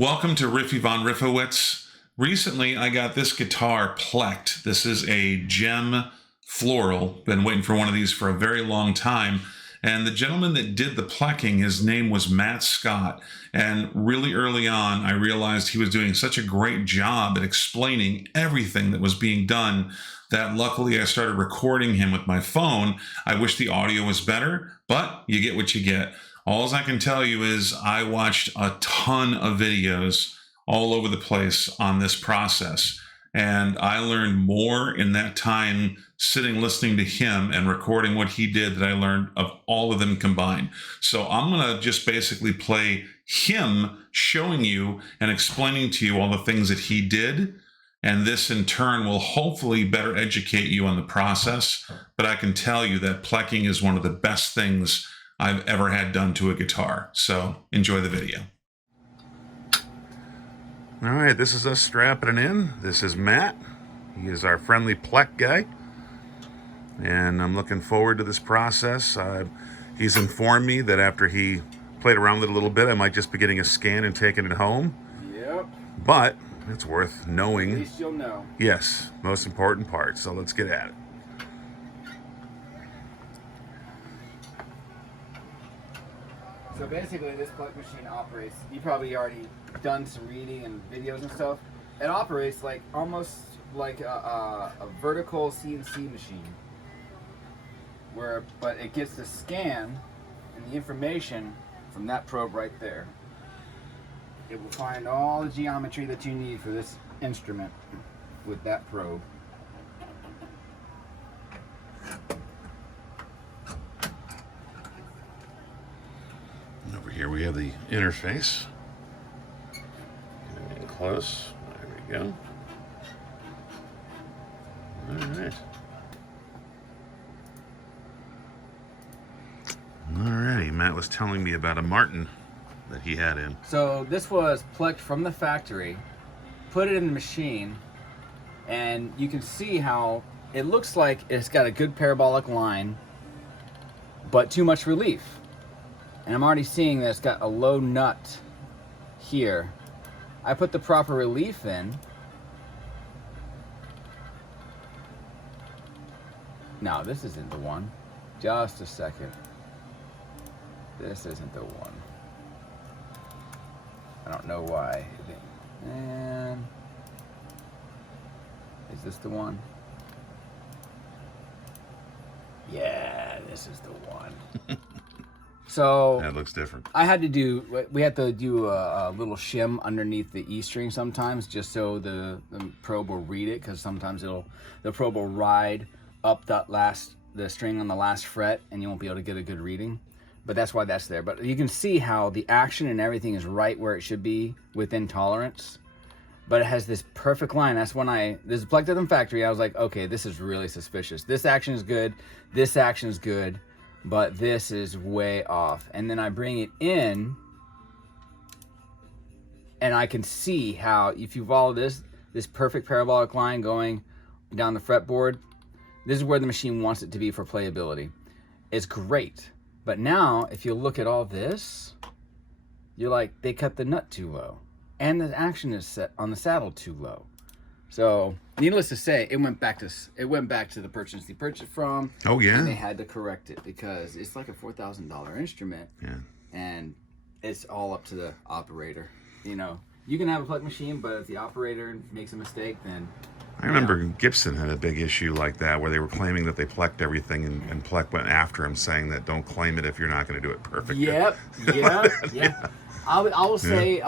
Welcome to Riffy Von Riffowitz. Recently, I got this guitar Pleked. This is a Jem Floral. Been waiting for one of these for a very long time. And the gentleman that did the plecking, his name was Matt Scott. And really early on, I realized he was doing such a great job at explaining everything that was being done that luckily I started recording him with my phone. I wish the audio was better, but you get what you get. All I can tell you is I watched a ton of videos all over the place on this process. And I learned more in that time sitting listening to him and recording what he did that I learned of all of them combined. So I'm going to just basically play him showing you and explaining to you all the things that he did. And this in turn will hopefully better educate you on the process. But I can tell you that plecking is one of the best things I've ever had done to a guitar. So enjoy the video. All right, this is us strapping it in. This is Matt. He is our friendly Plek guy. And I'm looking forward to this process. He's informed me that after he played around with it a little bit, I might just be getting a scan and taking it home. Yep. But it's worth knowing. At least you'll know. Yes, most important part. So let's get at it. So basically this Plek machine operates, you probably already done some reading and videos and stuff. It operates like almost like a vertical CNC machine. But it gets the scan and the information from that probe right there. It will find all the geometry that you need for this instrument with that probe. Over here we have the interface. Getting in close. There we go. All right. Alrighty, Matt was telling me about a Martin that he had in. So this was plucked from the factory, put it in the machine, and you can see how it looks like it's got a good parabolic line, but too much relief. And I'm already seeing that it's got a low nut here. I put the proper relief in. No, this isn't the one. Just a second. This isn't the one. I don't know why. And is this the one? Yeah, this is the one. So that looks different. we had to do a little shim underneath the E string sometimes, just so the probe will read it, because sometimes the probe will ride up the string on the last fret, and you won't be able to get a good reading. But that's why that's there. But you can see how the action and everything is right where it should be within tolerance. But it has this perfect line. That's when this is plugged in the factory. I was like, okay, this is really suspicious. This action is good. This action is good. But this is way off. And then I bring it in, and I can see how if you follow this perfect parabolic line going down the fretboard, this is where the machine wants it to be for playability. It's great. But now, if you look at all this, you're like, they cut the nut too low. And the action is set on the saddle too low. So, needless to say, it went back to the purchase they purchased from. Oh yeah. And they had to correct it because it's like a $4,000 instrument. Yeah. And it's all up to the operator. You know, you can have a Plek machine, but if the operator makes a mistake, then I remember Gibson had a big issue like that where they were claiming that they plecked everything, and Plek went after him saying that don't claim it if you're not going to do it perfect. Yep. Yeah. I will say,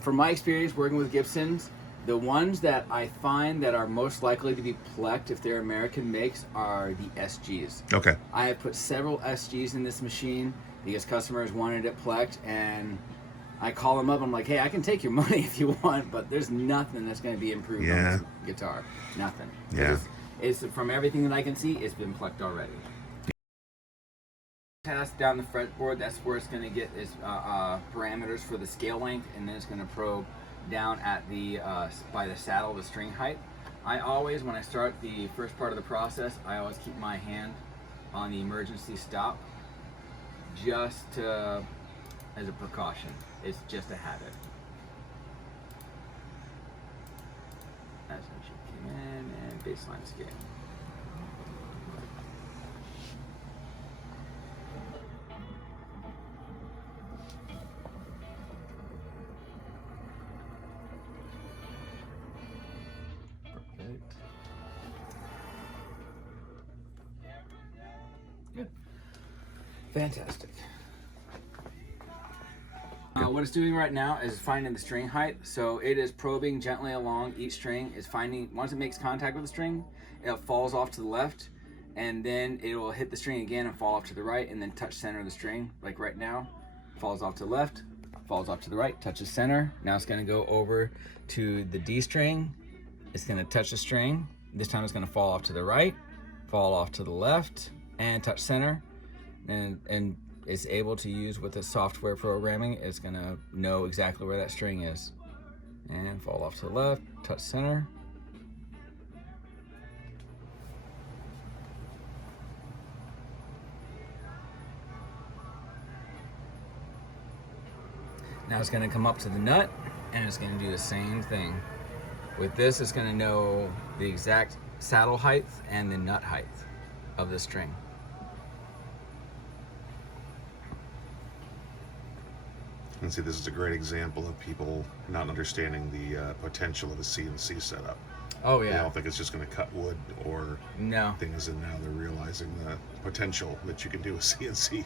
from my experience working with Gibsons, the ones that I find that are most likely to be plecked if they're American makes are the SGs. Okay. I have put several SGs in this machine because customers wanted it plecked, and I call them up. I'm like, hey, I can take your money if you want, but there's nothing that's going to be improved on this guitar. Nothing. Yeah. It's from everything that I can see, it's been plecked already. Task down the fretboard, that's where it's going to get its parameters for the scale length, and then it's going to probe down at the by the saddle, the string height. I always, when I start the first part of the process, I always keep my hand on the emergency stop, just to as a precaution. It's just a habit. baseline scale. Perfect. Good. Fantastic. What it's doing right now is finding the string height. So it is probing gently along each string. Is finding, once it makes contact with the string, it falls off to the left, and then it will hit the string again and fall off to the right, and then touch center of the string. Like right now, falls off to the left, falls off to the right, touches center. Now it's going to go over to the D string. It's going to touch the string. This time it's going to fall off to the right, fall off to the left, and touch center. And is able to use with the software programming, it's gonna know exactly where that string is. And fall off to the left, touch center. Now it's gonna come up to the nut, and it's gonna do the same thing. With this, it's gonna know the exact saddle height and the nut height of the string. And see, this is a great example of people not understanding the potential of a CNC setup. Oh yeah. They don't think it's just going to cut wood or No. things, and now they're realizing the potential that you can do with CNC.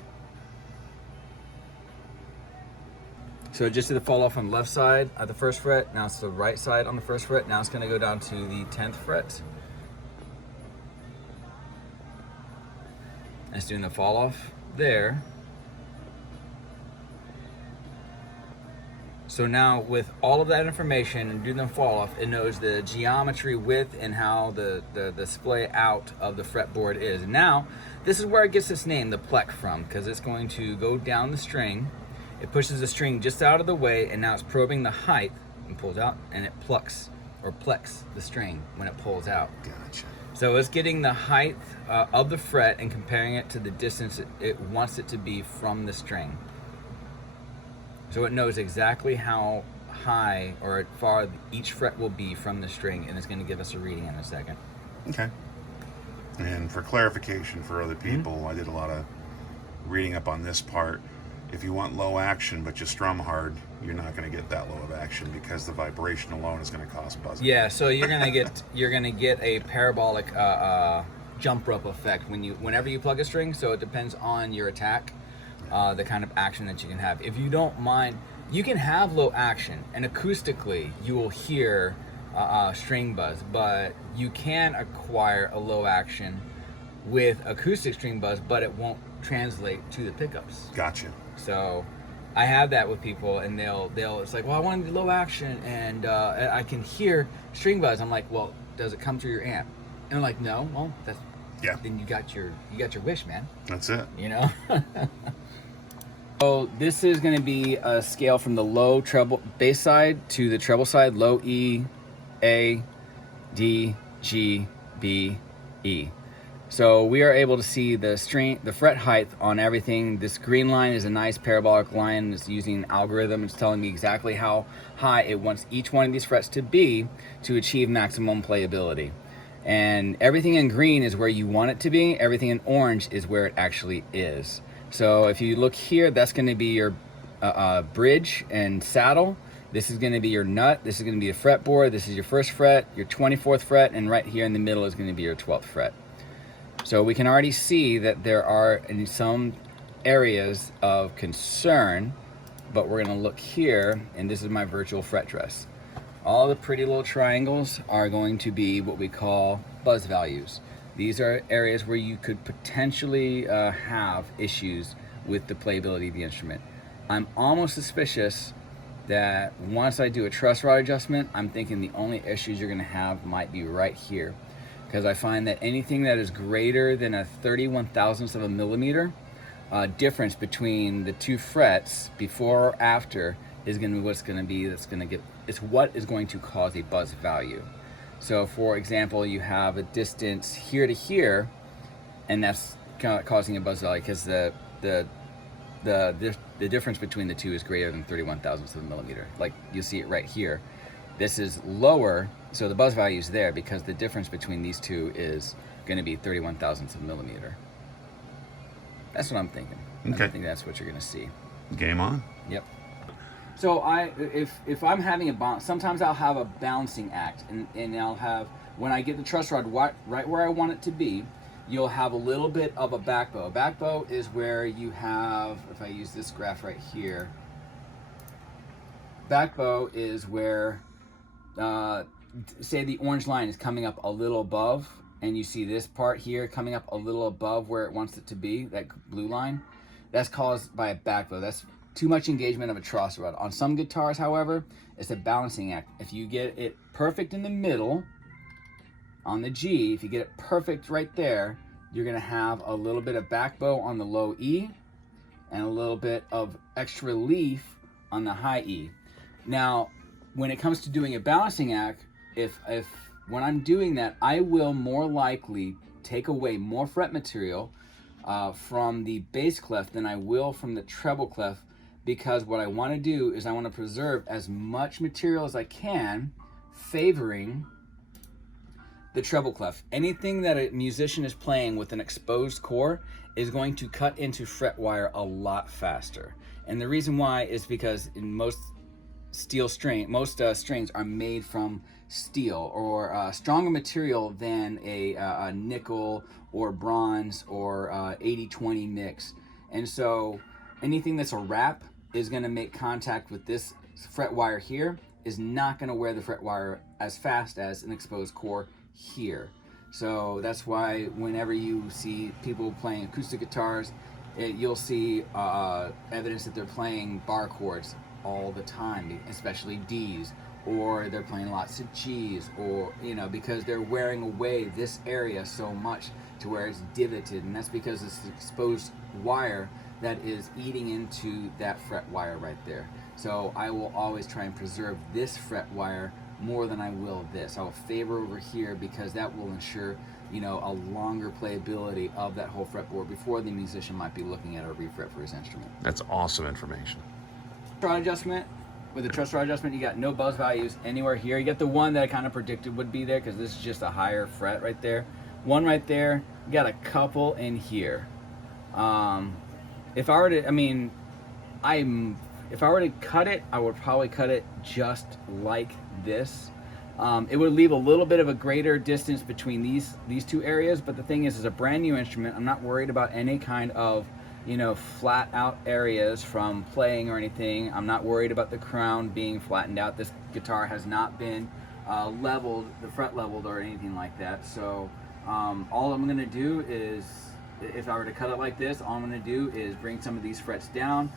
So it just did the fall off on the left side at the first fret. Now it's the right side on the first fret. Now it's going to go down to the 10th fret. And it's doing the fall off there. So now with all of that information and doing the fall off, it knows the geometry, width, and how the display out of the fretboard is. And now, this is where it gets its name, the Plek, from, because it's going to go down the string. It pushes the string just out of the way, and now it's probing the height and pulls out, and it plucks or plex the string when it pulls out. Gotcha. So it's getting the height of the fret and comparing it to the distance it wants it to be from the string. So it knows exactly how high or far each fret will be from the string, and it's going to give us a reading in a second. Okay. And for clarification for other people, I did a lot of reading up on this part. If you want low action but you strum hard, you're not going to get that low of action because the vibration alone is going to cause buzzing. Yeah, so you're going to get a parabolic jump rope effect whenever you plug a string. So it depends on your attack. The kind of action that you can have. If you don't mind, you can have low action, and acoustically you will hear string buzz, but you can acquire a low action with acoustic string buzz, but it won't translate to the pickups. Gotcha. So I have that with people, and they'll it's like, well, I want the low action, and I can hear string buzz. I'm like, well, does it come through your amp? And I'm like, no. Well, that's Yeah. Then you got your wish, man. That's it. You know. So this is going to be a scale from the low treble bass side to the treble side, low E, A, D, G, B, E. So we are able to see the string, the fret height on everything. This green line is a nice parabolic line. It's using an algorithm. It's telling me exactly how high it wants each one of these frets to be to achieve maximum playability. And everything in green is where you want it to be. Everything in orange is where it actually is. So if you look here, that's going to be your bridge and saddle. This is going to be your nut. This is going to be the fretboard. This is your first fret, your 24th fret, and right here in the middle is going to be your 12th fret. So we can already see that there are in some areas of concern, but we're going to look here, and this is my virtual fret dress. All the pretty little triangles are going to be what we call buzz values. These are areas where you could potentially have issues with the playability of the instrument. I'm almost suspicious that once I do a truss rod adjustment, I'm thinking the only issues you're gonna have might be right here. Because I find that anything that is greater than a 31,000th of a millimeter difference between the two frets before or after is gonna be what's gonna be, it's what is going to cause a buzz value. So for example, you have a distance here to here, and that's causing a buzz value because the difference between the two is greater than 31 thousandths of a millimeter. Like you see it right here. This is lower So the buzz value is there because the difference between these two is going to be 31 thousandths of a millimeter. That's what I'm thinking. Okay. I think that's what you're going to see. Game on. Yep. So if I'm having a bounce, sometimes I'll have a bouncing act, and I'll have, when I get the truss rod right where I want it to be, you'll have a little bit of a back bow. A back bow is where you have, if I use this graph right here, back bow is where, say the orange line is coming up a little above, and you see this part here coming up a little above where it wants it to be, that blue line. That's caused by a back bow. That's too much engagement of a truss rod. On some guitars, however, it's a balancing act. If you get it perfect in the middle, on the G, if you get it perfect right there, you're gonna have a little bit of back bow on the low E and a little bit of extra leaf on the high E. Now, when it comes to doing a balancing act, if when I'm doing that, I will more likely take away more fret material from the bass clef than I will from the treble clef, because what I want to do is I want to preserve as much material as I can, favoring the treble clef. Anything that a musician is playing with an exposed core is going to cut into fret wire a lot faster. And the reason why is because in most strings are made from steel or stronger material than a nickel or bronze or 80-20 mix. And so anything that's a wrap is going to make contact with this fret wire here, is not going to wear the fret wire as fast as an exposed core here. So that's why whenever you see people playing acoustic guitars, you'll see evidence that they're playing bar chords all the time, especially D's, or they're playing lots of G's, or because they're wearing away this area so much to where it's divoted, and that's because it's exposed wire that is eating into that fret wire right there. So I will always try and preserve this fret wire more than I will this. I will favor over here because that will ensure a longer playability of that whole fretboard before the musician might be looking at a refret for his instrument. That's awesome information. Rod adjustment. With the truss rod adjustment, you got no buzz values anywhere here. You got the one that I kind of predicted would be there because this is just a higher fret right there. One right there. You got a couple in here. If I were to, if I were to cut it, I would probably cut it just like this. It would leave a little bit of a greater distance between these two areas, but the thing is, it's a brand new instrument. I'm not worried about any kind of flat out areas from playing or anything. I'm not worried about the crown being flattened out. This guitar has not been leveled, the fret leveled or anything like that. So all I'm gonna do is, if I were to cut it like this, all I'm gonna do is bring some of these frets down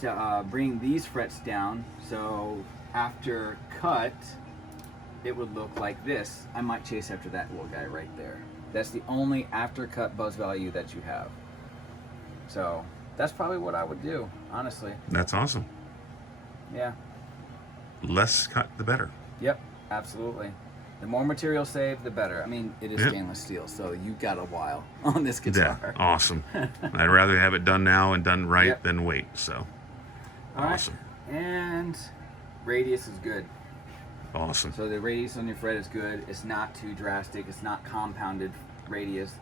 to bring these frets down. So after cut, it would look like this. I might chase after that little guy right there. That's the only after cut buzz value that you have. So that's probably what I would do, honestly. That's awesome. Yeah. Less cut, the better. Yep, absolutely. The more material saved, the better. I mean, it is stainless steel, so you got a while on this guitar. Yeah, awesome. I'd rather have it done now and done right than wait. So awesome. Right. And radius is good. Awesome. So the radius on your fret is good. It's not too drastic. It's not compounded radius.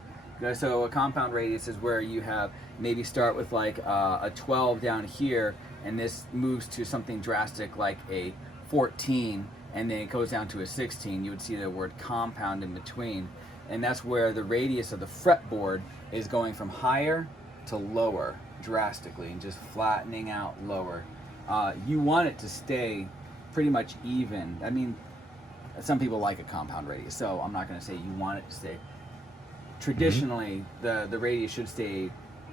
So a compound radius is where you have maybe start with like a 12 down here, and this moves to something drastic like a 14, and then it goes down to a 16. You would see the word compound in between, and that's where the radius of the fretboard is going from higher to lower drastically and just flattening out lower. You want it to stay pretty much even. I mean, some people like a compound radius, so I'm not going to say you want it to stay. Traditionally, the radius should stay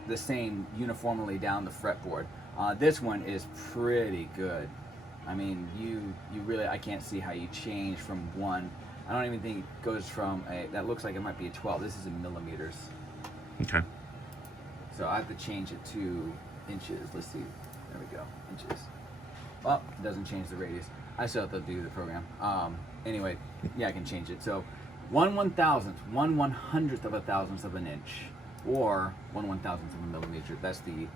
the same uniformly down the fretboard. This one is pretty good. I mean, you really, I can't see how you change from one. I don't even think it goes from that looks like it might be a 12. This is in millimeters. Okay. So I have to change it to inches. Let's see. There we go. Inches. Well, it doesn't change the radius. I still have to do the program. Anyway, yeah, I can change it. So 1/1000th, 1/100th of a thousandth of an inch, or 1/1000th of a millimeter. That's the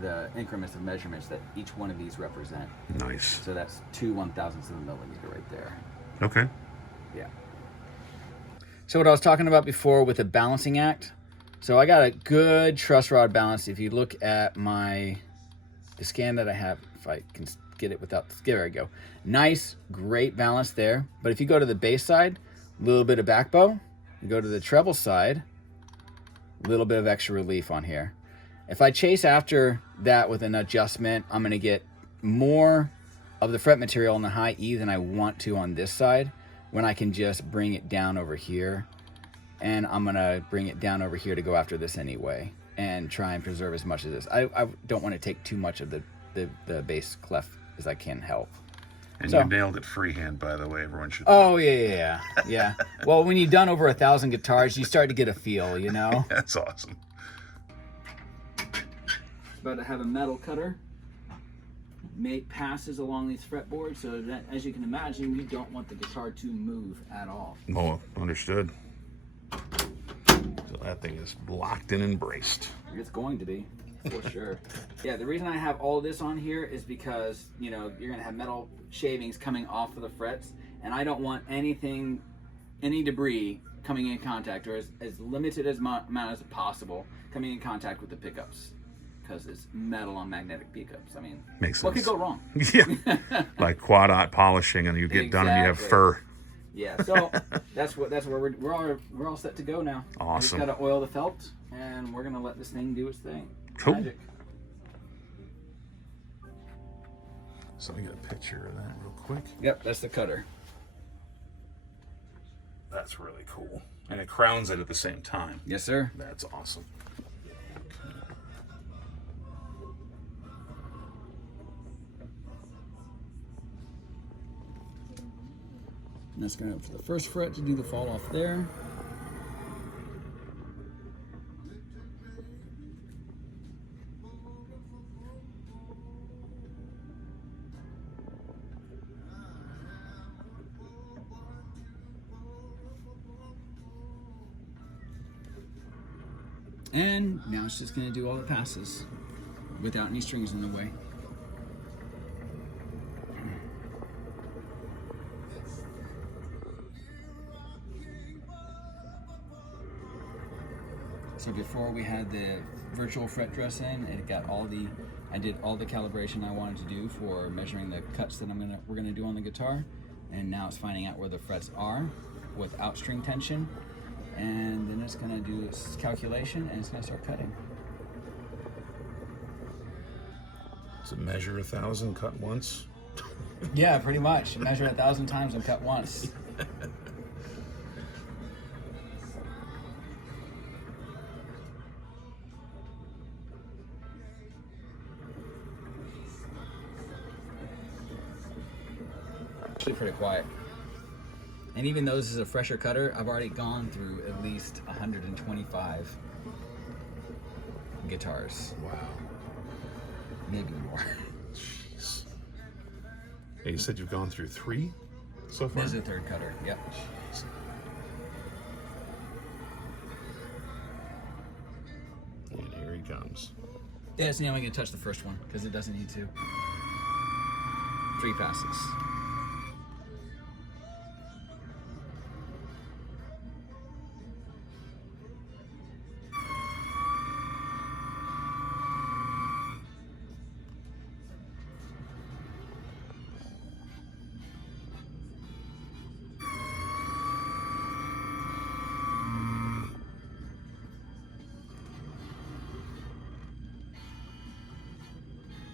the increments of measurements that each one of these represent. Nice. So that's 2/1000ths of a millimeter right there. Okay. Yeah. So what I was talking about before with the balancing act. So I got a good truss rod balance. If you look at the scan that I have, if I can get it without, there we go. Nice, great balance there. But if you go to the bass side, a little bit of back bow. You go to the treble side, a little bit of extra relief on here. If I chase after that with an adjustment, I'm gonna get more of the fret material on the high E than I want to on this side, when I can just bring it down over here. And I'm gonna bring it down over here to go after this anyway and try and preserve as much of this. I don't want to take too much of the bass clef as I can help. And So- you nailed it freehand, by the way. Everyone should. Oh yeah. Well, when you've done over 1,000 guitars, you start to get a feel, you know. That's awesome. About to have a metal cutter make passes along these fretboards, so that, as you can imagine, you don't want the guitar to move at all. Oh, understood. So that thing is locked in and braced. It's going to be, for sure. Yeah, the reason I have all this on here is because, you know, you're gonna have metal shavings coming off of the frets, and I don't want any debris coming in contact, or as limited amount as possible coming in contact with the pickups, because it's metal on magnetic pickups. I mean, Makes what sense. could go wrong? Yeah. Like quad-ot polishing, and you get done and you have Exactly. fur. Yeah, so that's where we're all set to go now. Awesome. I just gotta oil the felt, and we're gonna let this thing do its thing. Cool. Magic. So let me get a picture of that real quick. Yep, that's the cutter. That's really cool. And it crowns it at the same time. Yes, sir. That's awesome. And that's gonna for the first fret to do the fall off there. And now it's just gonna do all the passes without any strings in the way. So before we had the virtual fret dress in, it got I did all the calibration I wanted to do for measuring the cuts that we're gonna do on the guitar, and now it's finding out where the frets are without string tension, and then it's gonna do its calculation and it's gonna start cutting. So measure 1,000, cut once. Yeah, pretty much. Measure 1,000 times and cut once. Actually pretty quiet. And even though this is a fresher cutter, I've already gone through at least 125 guitars. Wow. Maybe more. Jeez. Hey, you said you've gone through 3 so far? This is the third cutter, yep. And here he comes. Yeah, it's only going to touch the first one because it doesn't need to. 3 passes.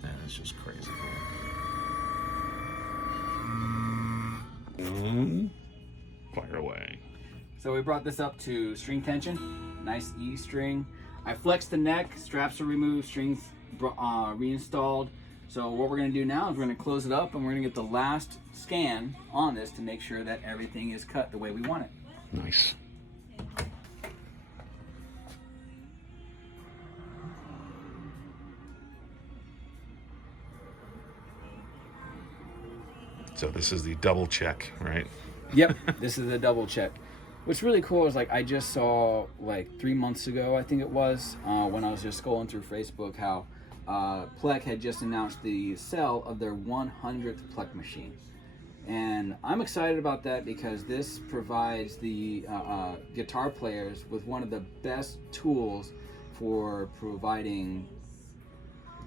That's just crazy cool. Fire away. So we brought this up to string tension, nice E string. I flexed the neck, straps are removed, strings reinstalled. So what we're gonna do now is we're gonna close it up and we're gonna get the last scan on this to make sure that everything is cut the way we want it. Nice. So this is the double check, right? Yep, this is the double check. What's really cool is like I just saw like 3 months ago, I think it was, when I was just scrolling through Facebook, how Plek had just announced the sale of their 100th Plek machine. And I'm excited about that because this provides the guitar players with one of the best tools for providing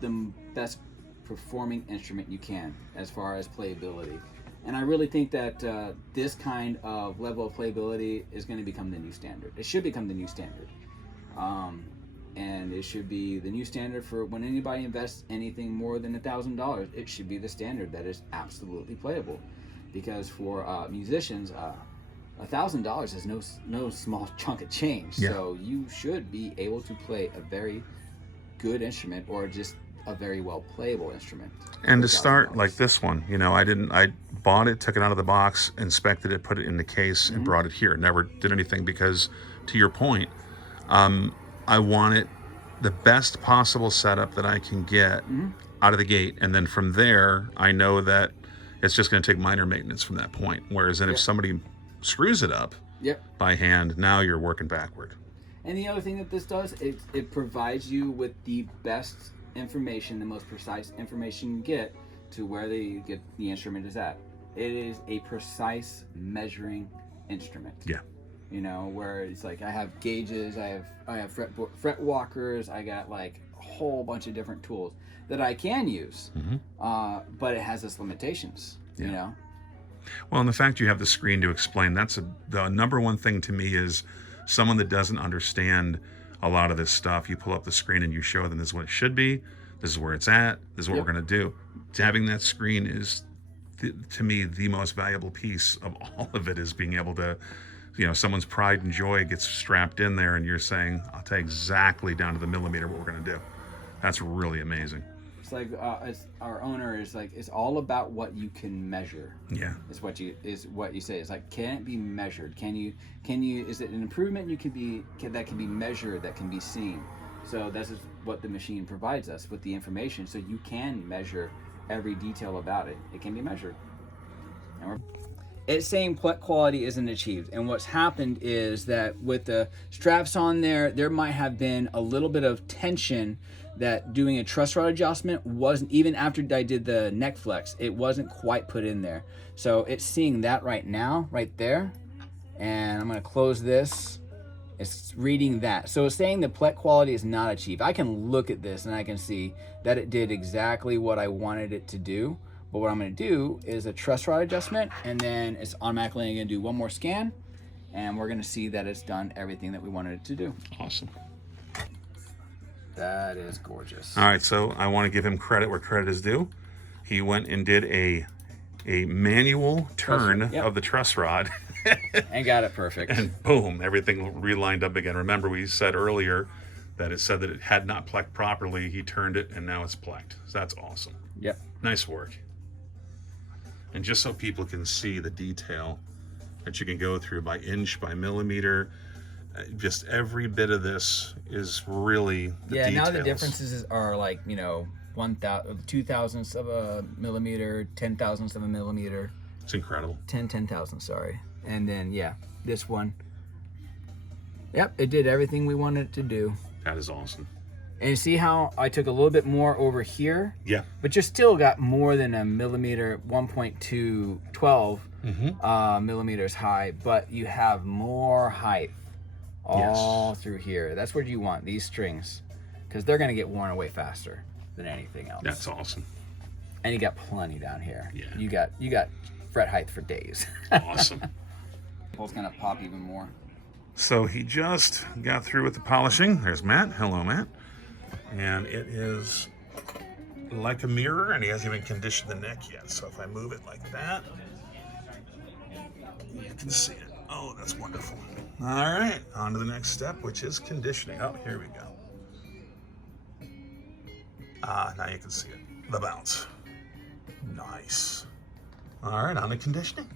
the best performing instrument you can as far as playability. And I really think that this kind of level of playability is going to become the new standard. It should become the new standard. And it should be the new standard for when anybody invests anything more than $1,000. It should be the standard that is absolutely playable. Because for musicians, $1,000 is no small chunk of change. Yeah. So you should be able to play a very good instrument or just a very well playable instrument. And to start like this one, you know, I bought it, took it out of the box, inspected it, put it in the case, and brought it here. Never did anything because, to your point, I want it the best possible setup that I can get out of the gate, and then from there, I know that it's just going to take minor maintenance from that point. Whereas then if somebody screws it up by hand, now you're working backward. And the other thing that this does, it provides you with the best information, the most precise information you get to where the instrument is at. It is a precise measuring instrument. Yeah. You know, where it's like I have gauges, I have fret walkers, I got like a whole bunch of different tools that I can use, but it has its limitations, you know? Well, and the fact you have the screen to explain, that's the number one thing to me is someone that doesn't understand a lot of this stuff. You pull up the screen and you show them this is what it should be, this is where it's at, this is what we're going to do. Having that screen is, to me, the most valuable piece of all of it is being able to, you know, someone's pride and joy gets strapped in there and you're saying, I'll tell you exactly down to the millimeter what we're going to do. That's really amazing. It's like our owner is like, it's all about what you can measure. Yeah, is what you say. It's like, can it be measured? Can you? Is it an improvement that can be measured, that can be seen? So this is what the machine provides us with the information, so you can measure every detail about it. It can be measured. It's saying Plek quality isn't achieved, and what's happened is that with the straps on there might have been a little bit of tension that doing a truss rod adjustment wasn't, even after I did the neck flex, it wasn't quite put in there. So it's seeing that right now, right there, and I'm going to close this. It's reading that. So it's saying the Plek quality is not achieved. I can look at this and I can see that it did exactly what I wanted it to do. But what I'm going to do is a truss rod adjustment, and then it's automatically going to do one more scan, and we're going to see that it's done everything that we wanted it to do. Awesome. That is gorgeous. All right, so I want to give him credit where credit is due. He went and did a manual turn of the truss rod. And got it perfect. And boom, everything relined up again. Remember, we said earlier that it said that it had not plecked properly. He turned it, and now it's plecked. So that's awesome. Yep. Nice work. And just so people can see the detail that you can go through by inch, by millimeter, just every bit of this is really the details. Now the differences are like, you know, 2,000ths of a millimeter, 10,000ths of a millimeter. It's incredible. 10,000, sorry. And then, this one. Yep, it did everything we wanted it to do. That is awesome. And you see how I took a little bit more over here? Yeah. But you still got more than a millimeter, 1.212 millimeters high, but you have more height all through here. That's what you want, these strings, because they're going to get worn away faster than anything else. That's awesome. And you got plenty down here. Yeah. You got fret height for days. Awesome. It's going to pop even more. So he just got through with the polishing. There's Matt. Hello, Matt. And it is like a mirror, and he hasn't even conditioned the neck yet. So if I move it like that, you can see it. Oh, that's wonderful. All right, on to the next step, which is conditioning. Oh, here we go. Now you can see it. The bounce. Nice. All right, on to conditioning.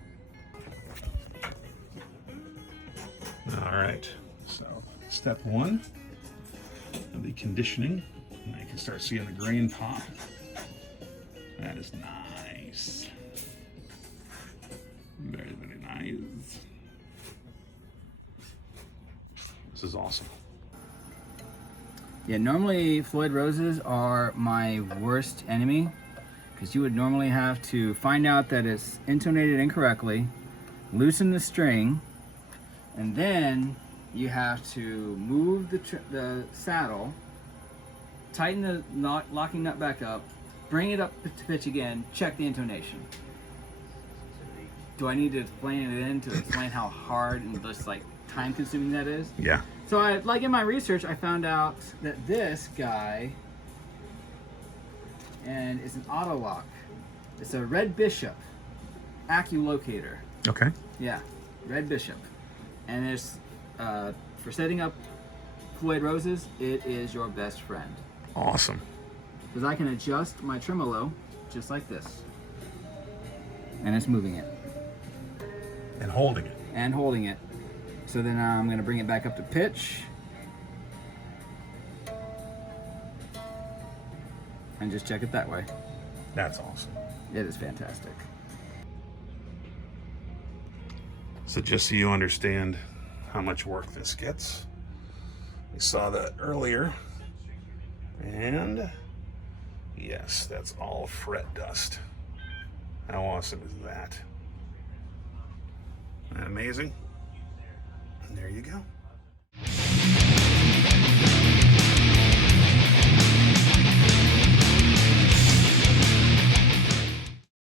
All right, so step one of the conditioning. Now you can start seeing the grain pop. That is nice. Very, very nice. This is awesome. Yeah, normally Floyd roses are my worst enemy because you would normally have to find out that it's intonated incorrectly, loosen the string, and then you have to move the saddle, tighten the locking nut back up, bring it up to pitch again, check the intonation. Do I need to explain it in to explain how hard and just like time consuming that is? Yeah. So like in my research, I found out that this guy, and it's an auto lock. It's a Red Bishop Acculocator. Okay. Yeah, Red Bishop. And it's, for setting up Floyd roses, it is your best friend. Awesome. Because I can adjust my tremolo just like this. And it's moving it. And holding it. And holding it. So then I'm going to bring it back up to pitch. And just check it that way. That's awesome. It is fantastic. So just so you understand how much work this gets, we saw that earlier. And yes, that's all fret dust. How awesome is that? Isn't that amazing? And there you go.